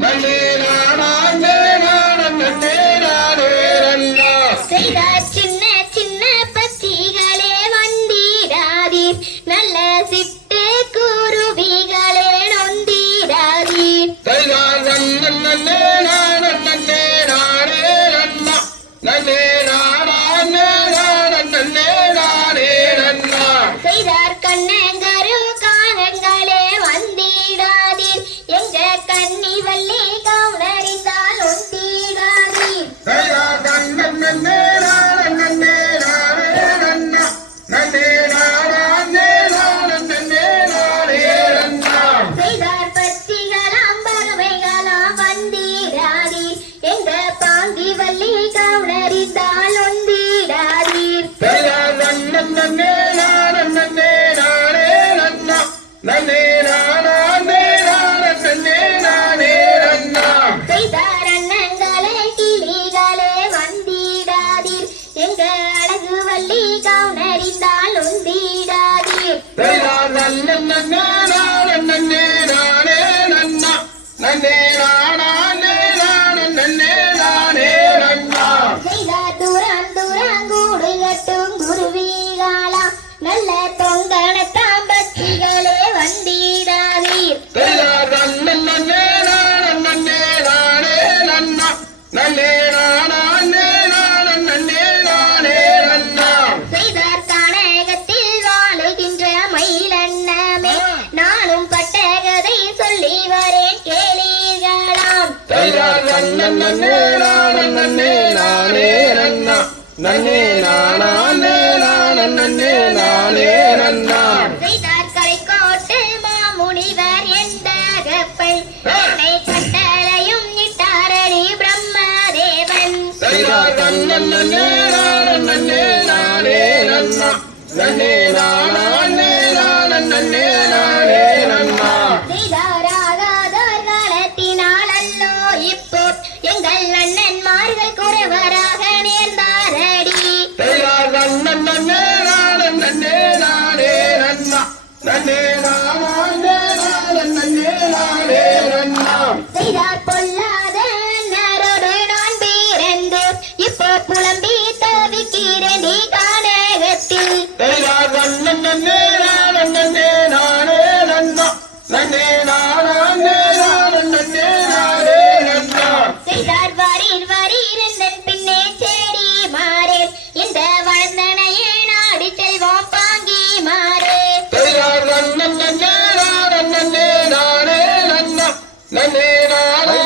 நன்னே நானா நன்னே நானே நன்னா செய்த சின்ன சின்ன பச்சிகளே வந்திடாதீர் நல்ல சிட்டு குருவிகளே நொந்திடாதீர் செய்தார் நன்னே நானே நன்னா நன்னே நானா நன்னே நானே நன்னா செய்தார் கண்ணங்கரு காலங்களே வந்திடாதீர் எங்க கன்னி வள்ளி கவுனறிந்தால் ஒந்திடாதீர் செய்தார் நன்னே நானே நன்னா நன்னே நானே நானே நன்னா செய்தார் பச்சிகளாம் பறவைகளாம் வந்திடாதீர் எங்க பாங்கி வள்ளி கவுனறிந்தால் ஒந்திடாதீர் செய்தார் நன்னே நானே நன்னா நன்னே நானே நானே நன்னா செய்தார் அண்ணங்களே கிளிகளே வந்திடாதீர் எங்க அழகு வள்ளி கவுனறிந்தால் ஒந்திடாதீர் செய்தார் நன்னே நானே நன்னா நன்னே நானே நானே நன்னா செய்தார் தூரம் தூரம் கூடு கட்டும் குருவிகளா நல்ல தொங்கணத்தாம் பச்சிகளே வந்திடாதீர் செய்தார் நன்னே நானே நன்னா நன்னே நானே நானே நன்னா செய்தார் கானகத்தில் வாழுகின்ற மயிலண்ணமே நானும் பட்ட கதை சொல்லி வரேன் கேளீர்களாம் செய்தார் நன்னே நானே நன்னா நன்னே நானே நானே நன்னா செய்தார் கரைக்கோட்டு மாமுனிவர் எந்தகப்பன் என்னை கட்டளையும் இட்டாரடி பிரம்மதேவன் செய்தார் நன்னே நானே நன்னா நன்னே நானே நானே நன்னா செய்தார் ஆகாதோர் காலத்தினால் அல்லோ இப்போ எங்கள் அண்ணன்மார்கள் குறவராக நேர்ந்தாரடி செய்தார் நன்னே நானே நன்னா நன்னே நானே நானே நன்னா செய்தார் பொல்லாத நரோடு நான் பிறந்து இப்போ புலம்பி தவிக்கிறேன் நீ கானகத்தில் செய்தார் நன்னே நானே நன்னா நன்னே நானே நானே நன்னா செய்தார் வரீர் வரீர் எந்தன் பின்னே செடி மாறே இந்த வளர்ந்தனையே நாடி செல்வோம் பாங்கி மாறே செய்தார் நன்னே நானே நன்னா நன்னே நானே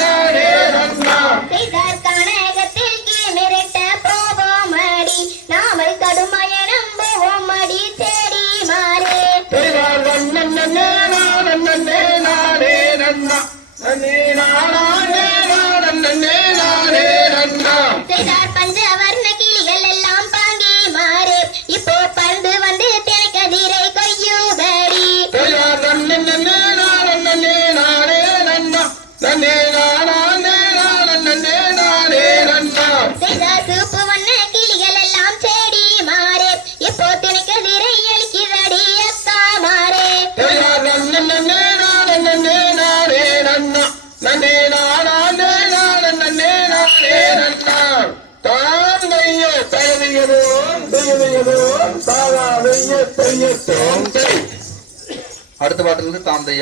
நானே நன்னா செய்தார் கானகத்தில் கீழ்மிரட்ட போவோம் அடி நாமல் கடுமயனம் போவோம் அடி செடி மாறே செய்தார் நன்னே நானே நன்னா நன்னே நானே நானே நன்னா செய்தார் பஞ்சவர்ண கிளிகள் எல்லாம் பாங்கி மாறே இப்போ பறந்து வந்து திரைக்கதிரை கொய்யுதடி செய்தார் நன்னே நானே நன்னா நன்னே நானே நானே நன்னா செய்தார் சூப்பு வண்ண கிளிகள் எல்லாம் செடி மாறே இப்போ திரைக்கதிரை அளிக்குதடி அத்தா மாறே செய்தார் நன்னே நானே நன்னா நன்னே நானே நானே நன்னா தான் தைய தயதியதோம் செய்யதோம் தாவா வெய்ய செய்யத்தோம் செய். அடுத்த பாட்டிலிருந்து தாம் தைய